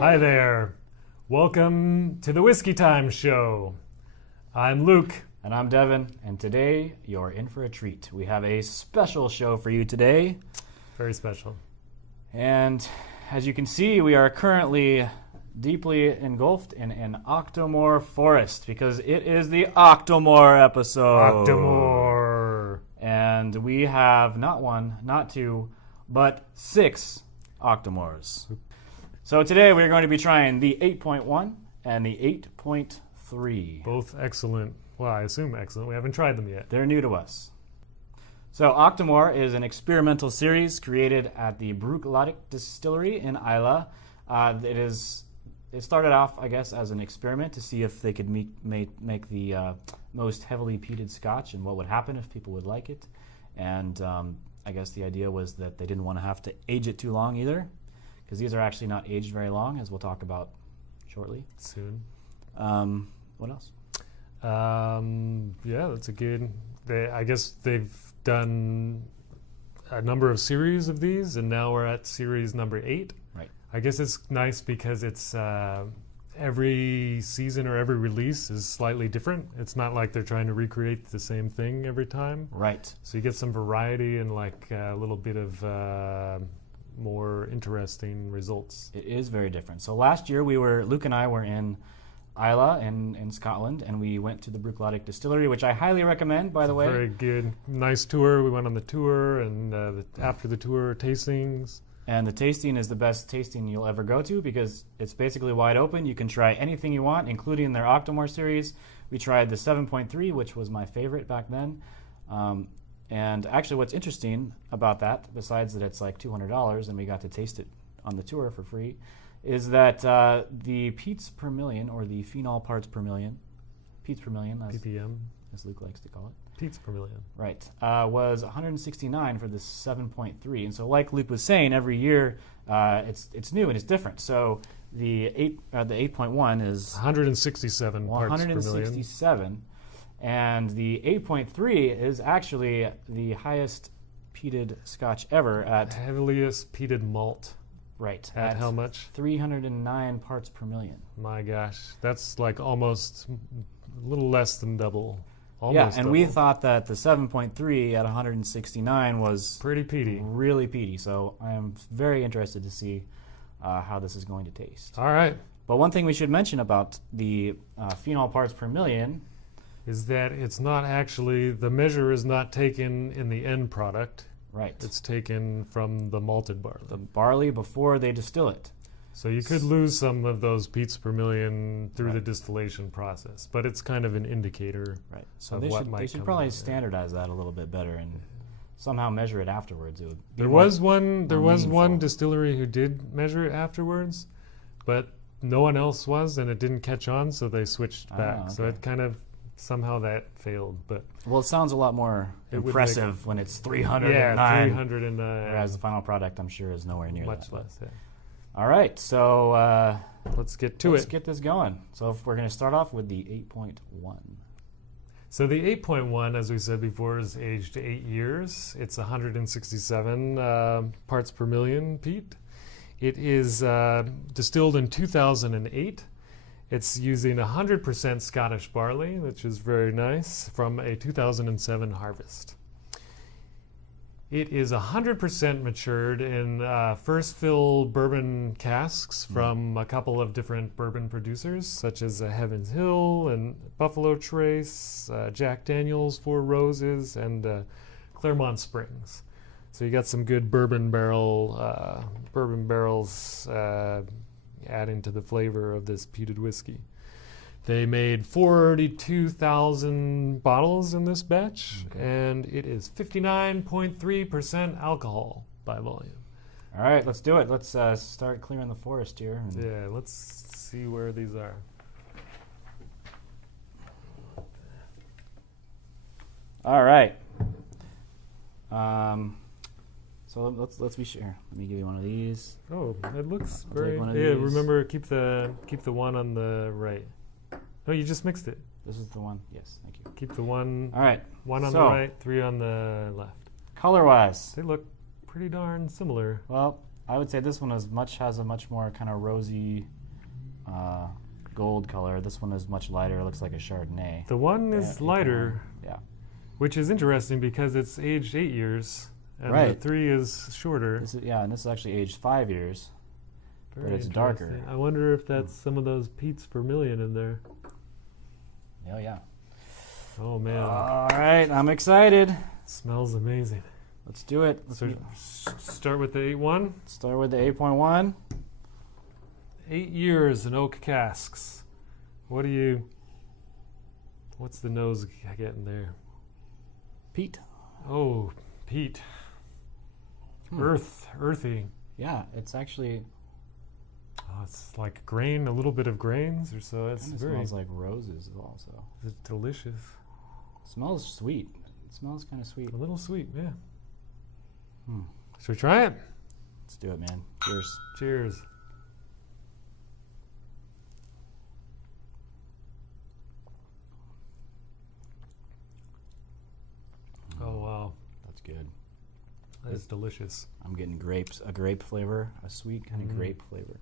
Hi there. Welcome to the Whiskey Time Show. I'm Luke. And I'm Devin, and today you're in for a treat. We have a special show for you today. Very special. And as you can see, we are currently deeply engulfed in an Octomore forest because it is the Octomore episode. Octomore. And we have not one, not two, but 6 Octomores. So today we're going to be trying the 8.1 and the 8.3. Both excellent. Well, I assume excellent. We haven't tried them yet. They're new to us. So Octomore is an experimental series created at the Bruichladdich Distillery in Islay. It started off, I guess, as an experiment to see if they could make the most heavily peated Scotch and what would happen if people would like it. And I guess the idea was that they didn't want to have to age it too long either, because these are actually not aged very long, as we'll talk about shortly. Soon. What else? Yeah, that's a good... I guess they've done a number of series of these, and now we're at series number 8. Right. I guess it's nice because it's every season or every release is slightly different. It's not like they're trying to recreate the same thing every time. Right. So you get some variety and like a little bit of more interesting results. It is very different. So last year Luke and I were in Islay in Scotland, and we went to the Bruichladdich Distillery, which I highly recommend, by the way. Very good. Nice tour. We went on the tour, and after the tour, tastings. And the tasting is the best tasting you'll ever go to because it's basically wide open. You can try anything you want, including their Octomore series. We tried the 7.3, which was my favorite back then. And actually what's interesting about that, besides that it's like $200 and we got to taste it on the tour for free, is that the peats per million, or the phenol parts per million, peats per million, ppm, as Luke likes to call it. Peats per million. Right. Was 169 for the 7.3. And so like Luke was saying, every year it's new and it's different. So the 8.1 is 167 parts per million. 167. And the 8.3 is actually the highest peated Scotch ever at... Heaviest peated malt. Right. At how much? 309 parts per million. My gosh. That's like almost a little less than double. Almost yeah, and double. we thought that the 7.3 at 169 was... pretty peaty. Really peaty. So I am very interested to see how this is going to taste. All right. But one thing we should mention about the phenol parts per million... is that it's not actually... the measure is not taken in the end product. Right. It's taken from the malted barley. The barley before they distill it. So you could lose some of those peats per million through right. the distillation process, but it's kind of an indicator. Right. So of they should probably standardize that a little bit better and somehow measure it afterwards. It would be there was one distillery who did measure it afterwards, but no one else was, and it didn't catch on, so they switched back. Okay. So it kind of somehow that failed. But well, it sounds a lot more impressive when it's 309. Yeah, 309. Whereas the final product, I'm sure, is nowhere near much that. less. Yeah. All right, so let's get to it. Let's get this going. So if we're going to start off with the 8.1. So the 8.1, as we said before, is aged 8 years. It's 167 parts per million peat. It is distilled in 2008. It's using 100% Scottish barley, which is very nice, from a 2007 harvest. It is 100% matured in first fill bourbon casks from a couple of different bourbon producers, such as Heaven's Hill and Buffalo Trace, Jack Daniel's, Four Roses, and Claremont Springs. So you got some good bourbon barrels adding to the flavor of this peated whiskey. They made 42,000 bottles in this batch, and it is 59.3% alcohol by volume. All right, let's do it. Let's start clearing the forest here. Yeah, let's see where these are. All right. So let's be sure. Let me give you one of these. Oh, it looks I'll very. take one of Yeah, these. remember keep the one on the right. Oh, you just mixed it. This is the one. Yes, thank you. Keep the one. All right. One on the right, 3 on the left. Color-wise, They look pretty darn similar. well, I would say this one has a much more kind of rosy gold color. This one is much lighter. It looks like a Chardonnay. The one is lighter, Yeah. which is interesting because it's aged 8 years, and the Right. 3 is shorter. And this is actually aged 5 years. Very but it's interesting. darker. I wonder if that's some of those peats per million in there. Oh, yeah. Oh, man. All right, I'm excited. Smells amazing. Let's do it. So start with the 8-1. Start with the 8.1. 8 years in oak casks. What's the nose getting there? Peat. Oh, peat. Earthy. Yeah, it's actually Oh, it's like grain, a little bit of grains or so. It's kind of very smells like roses also. it's delicious. Smells sweet. It smells kind of sweet. A little sweet, yeah. Hmm. Should we try it? Let's do it, man. Cheers. Cheers. Oh, wow. That's good. That is delicious. I'm getting a grape flavor, a sweet kind of grape flavor.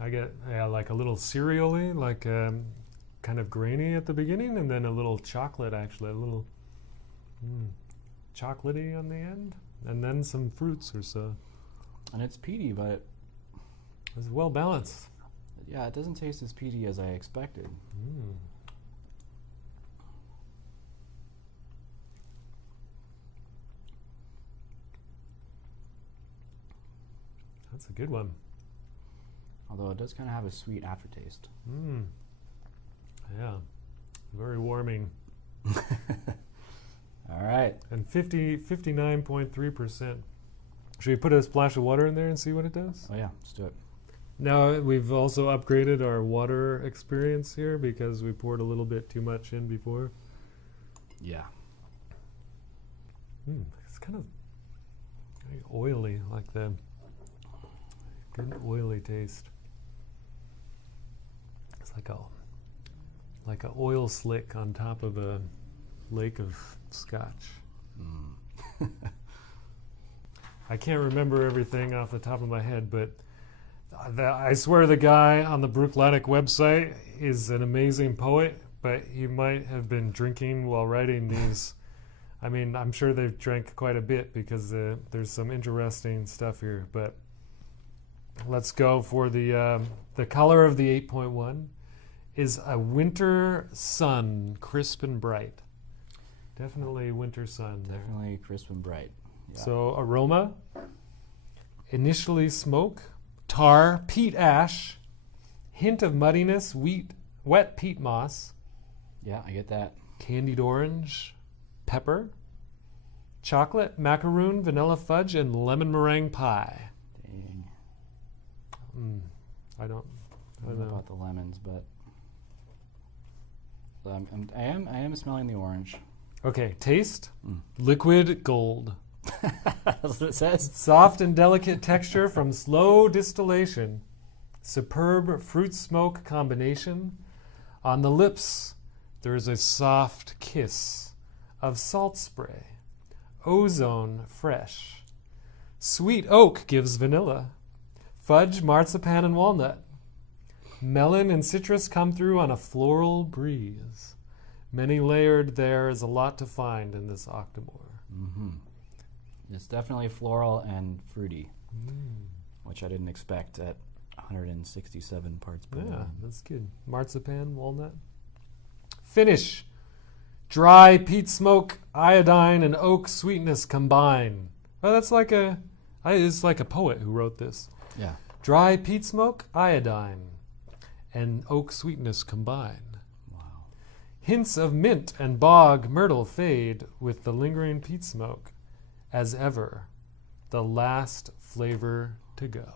I get like a little cereal-y, like kind of grainy at the beginning, and then a little chocolate, actually, a little chocolatey on the end, and then some fruits or so. And it's peaty, but It's well balanced. yeah, it doesn't taste as peaty as I expected. That's a good one. Although it does kind of have a sweet aftertaste. Yeah, very warming. All right. And 59.3%. Should we put a splash of water in there and see what it does? Oh yeah, let's do it. Now, we've also upgraded our water experience here because we poured a little bit too much in before. Yeah. It's kind of very oily, like the good oily taste. It's like a oil slick on top of a lake of scotch. I can't remember everything off the top of my head, but I swear the guy on the Bruichladdich website is an amazing poet, but he might have been drinking while writing these. I mean, I'm sure they've drank quite a bit because there's some interesting stuff here. But let's go for the color of the 8.1 is a winter sun, crisp and bright. Definitely winter sun there. Definitely crisp and bright. Yeah. So aroma, initially smoke, tar, peat ash, hint of muddiness, wet peat moss, Yeah, I get that. candied orange, pepper, chocolate, macaroon, vanilla fudge, and lemon meringue pie. Dang. I don't know know. about the lemons, but I am smelling the orange. Okay, taste, liquid gold. That's what it says. Soft and delicate texture from slow distillation. Superb fruit smoke combination. On the lips, there is a soft kiss of salt spray. Ozone fresh. Sweet oak gives vanilla. Fudge, marzipan, and walnut. Melon and citrus come through on a floral breeze. Many layered, there is a lot to find in this Octomore. It's definitely floral and fruity, which I didn't expect at 167 parts per Yeah, million. that's good. Marzipan, walnut. Finish. Dry peat smoke, iodine, and oak sweetness combine. Oh, that's it's like a poet who wrote this. Yeah. Dry peat smoke, iodine, and oak sweetness combine. Wow. Hints of mint and bog myrtle fade with the lingering peat smoke. As ever, the last flavor to go.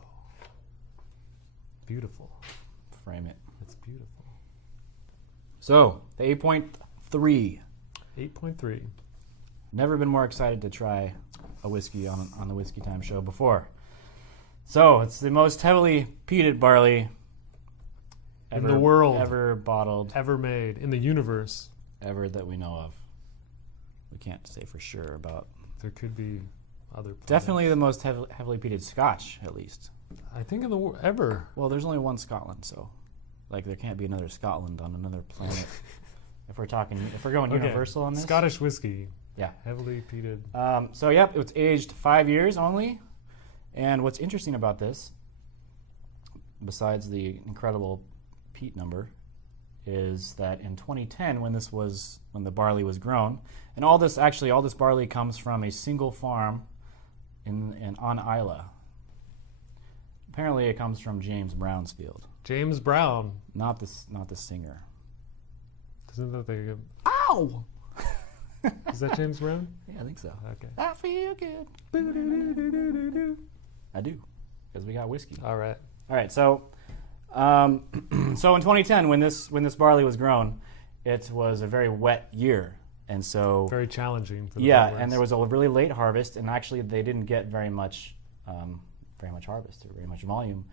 Beautiful. Frame it. It's beautiful. So, the 8.3. 8.3. Never been more excited to try a whiskey on the Whiskey Time show before. So, it's the most heavily peated barley In the world. ever bottled, Ever made. In the universe. ever that we know of. We can't say for sure about. There could be other planets. Definitely the most heavily peated Scotch, at least. I think in the ever. Well, there's only one Scotland, so like there can't be another Scotland on another planet. if we're going universal on this. Scottish whiskey. Yeah. Heavily peated. So yep, it's aged 5 years only. And what's interesting about this, besides the incredible peat number, is that in 2010, when the barley was grown, and all this barley comes from a single farm on Isla. Apparently, it comes from James Brown's field. James Brown. Not the singer. Isn't that the? Ow! Is that James Brown? Yeah, I think so. Okay. I feel good. I do, because we got whiskey. All right. So, so in 2010, when this barley was grown, it was a very wet year, and so very challenging for the yeah, and there was a really late harvest, and actually they didn't get very much harvest or very much volume,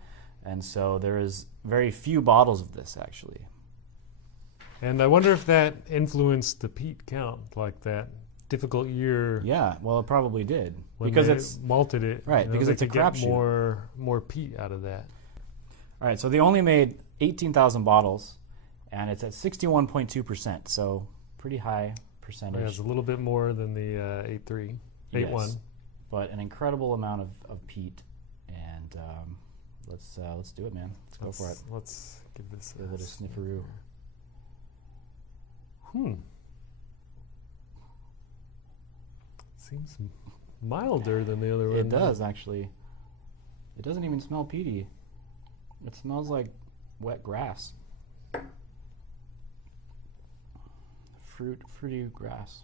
and so there is very few bottles of this actually. And I wonder if that influenced the peat count, like that difficult year. Yeah, well, it probably did because it's malted it, right? Because it's a crapshoot. More peat out of that. All right, so they only made 18,000 bottles, and it's at 61.2%, so pretty high percentage. Yeah, it's a little bit more than the 8.3, 8.1. Yes, but an incredible amount of peat, and let's do it, man. Let's go for it. Let's give it a snifferoo. Seems milder than the other one. It does, actually. It doesn't even smell peaty. It smells like wet grass. Fruity grass.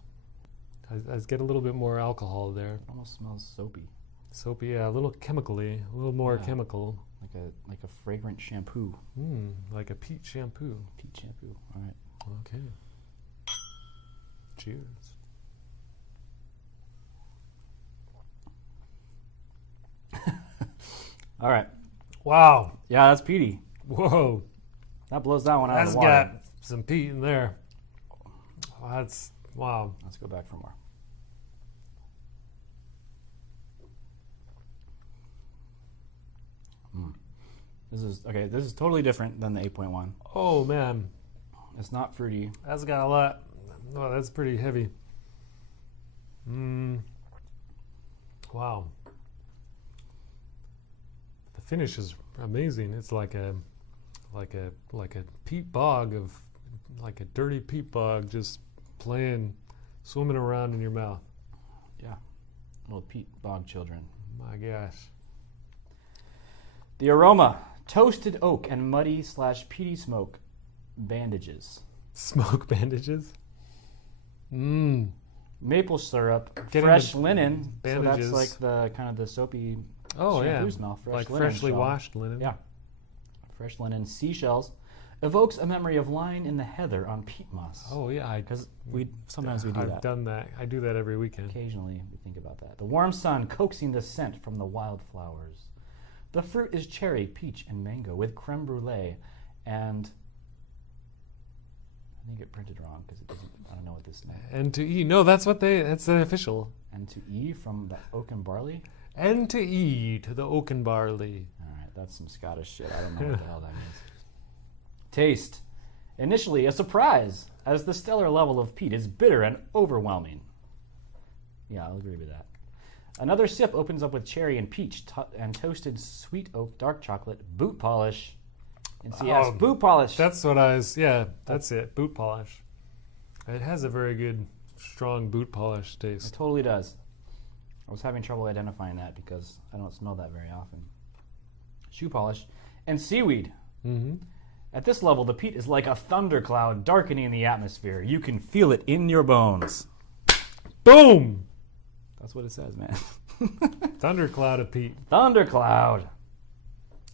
I get a little bit more alcohol there. It almost smells soapy. Soapy, yeah, a little chemically, a little more chemical. Like a fragrant shampoo. Like a peat shampoo. Peat shampoo. All right. Okay. Cheers. All right. Wow. Yeah, that's peaty. Whoa. That blows that one out of That's the water. got some peat in there. Wow. Let's go back for more. This is totally different than the 8.1. Oh, man. It's not fruity. That's got a lot. Oh, that's pretty heavy. Wow. The finish is amazing. It's like a peat bog like a dirty peat bog just swimming around in your mouth. Yeah. Little peat bog children. My gosh. The aroma: toasted oak and muddy/peaty smoke. Bandages. Smoke bandages? Maple syrup. Fresh linen. Bandages. So that's like the kind of the soapy shampoo smell. Like freshly washed linen. Yeah. Fresh linen. Seashells. Evokes a memory of lying in the heather on peat moss. Oh, yeah. Because sometimes we do that. I've done that. I do that every weekend. Occasionally we think about that. The warm sun coaxing the scent from the wildflowers. The fruit is cherry, peach, and mango with creme brulee, and I think it printed wrong because it doesn't. I don't know what this means. And to E. No, that's the official. And to E from the oak and barley. And to E to the oak and barley. All right, that's some Scottish shit. I don't know what the hell that means. Taste. Initially a surprise, as the stellar level of peat is bitter and overwhelming. Yeah, I'll agree with that. Another sip opens up with cherry and peach and toasted sweet oak dark chocolate boot polish. And see, yes, boot polish. That's what that's it, boot polish. It has a very good, strong boot polish taste. It totally does. I was having trouble identifying that because I don't smell that very often. Shoe polish and seaweed. At this level, the peat is like a thundercloud darkening the atmosphere. You can feel it in your bones. Boom! That's what it says, man. Thundercloud of peat. Thundercloud.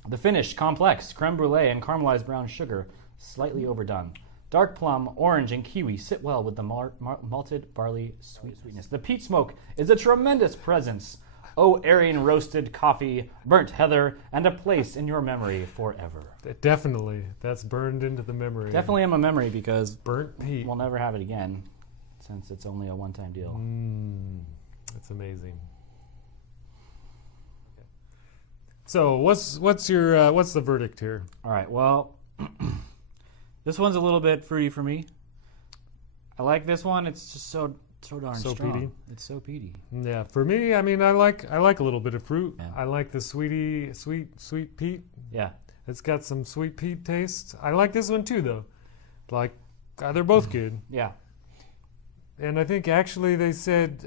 The finish, complex, creme brulee and caramelized brown sugar, slightly overdone. Dark plum, orange, and kiwi sit well with the malted barley sweetness. The peat smoke is a tremendous presence. Oh, airing roasted coffee, burnt heather, and a place in your memory forever. Definitely. That's burned into the memory. Definitely in my memory because burnt peat. We'll never have it again since it's only a one-time deal. That's amazing. So what's the verdict here? All right. Well, this one's a little bit fruity for me. I like this one. It's just so darn So strong. peaty. It's so peaty. Yeah, for me, I mean, I like a little bit of fruit. Yeah. I like the sweet peat. Yeah. It's got some sweet peat taste. I like this one too, though. Like, they're both good. Yeah. And I think actually they said,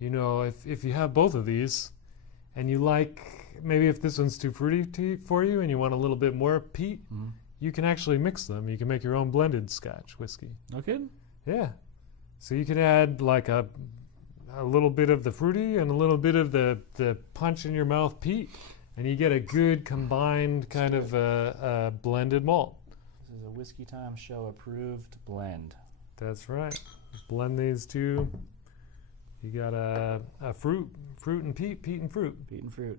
if you have both of these, and you like, maybe if this one's too fruity for you, and you want a little bit more peat, you can actually mix them. You can make your own blended Scotch whiskey. No kidding? Yeah. So you could add like a little bit of the fruity and a little bit of the punch in your mouth peat, and you get a good combined kind of blended malt. This is a Whiskey Time Show approved blend. That's right. Blend these two. You got a fruit and peat and fruit. Peat and fruit.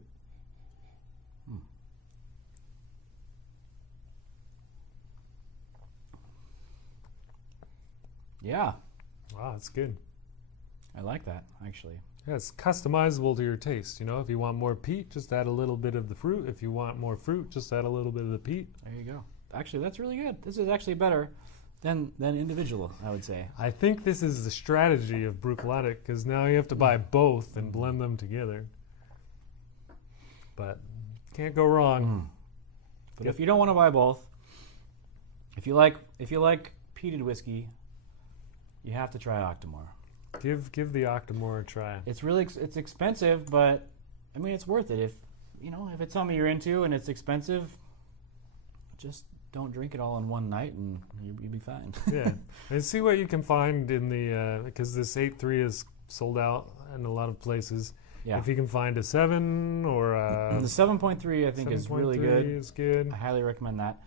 Yeah, Wow, that's good. I like that, actually. Yeah, it's customizable to your taste. You know, if you want more peat, just add a little bit of the fruit. If you want more fruit, just add a little bit of the peat. There you go. Actually, that's really good. This is actually better than individual, I would say. I think this is the strategy of Bruichladdich, because now you have to buy both and blend them together. But can't go wrong. But if you don't want to buy both, if you like peated whiskey, you have to try Octomore. Give the Octomore a try. It's really it's expensive, but I mean it's worth it. If it's something you're into and it's expensive, just don't drink it all in one night and you'll be fine. Yeah, and see what you can find in the because this 8.3 is sold out in a lot of places. Yeah. If you can find a 7 or the 7.3, I think is really good. Is good. I highly recommend that.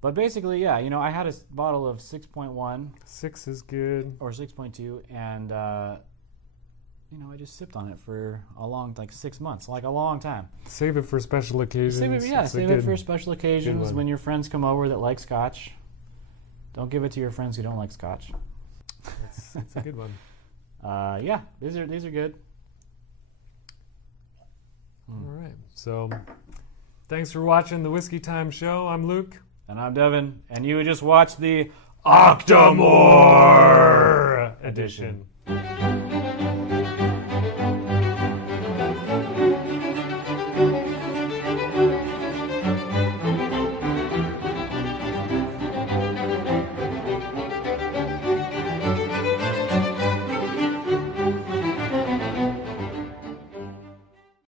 But basically, yeah, I had a bottle of 6.1 6 is good. or 6.2, and I just sipped on it for a long, 6 months, like a long time. Save it for special occasions. Save it for special occasions one. when your friends come over that like Scotch. Don't give it to your friends who don't like Scotch. It's a good one. Yeah, these are good. All right. So, thanks for watching the Whiskey Time Show. I'm Luke. And I'm Devin, and you just watched the Octomore edition.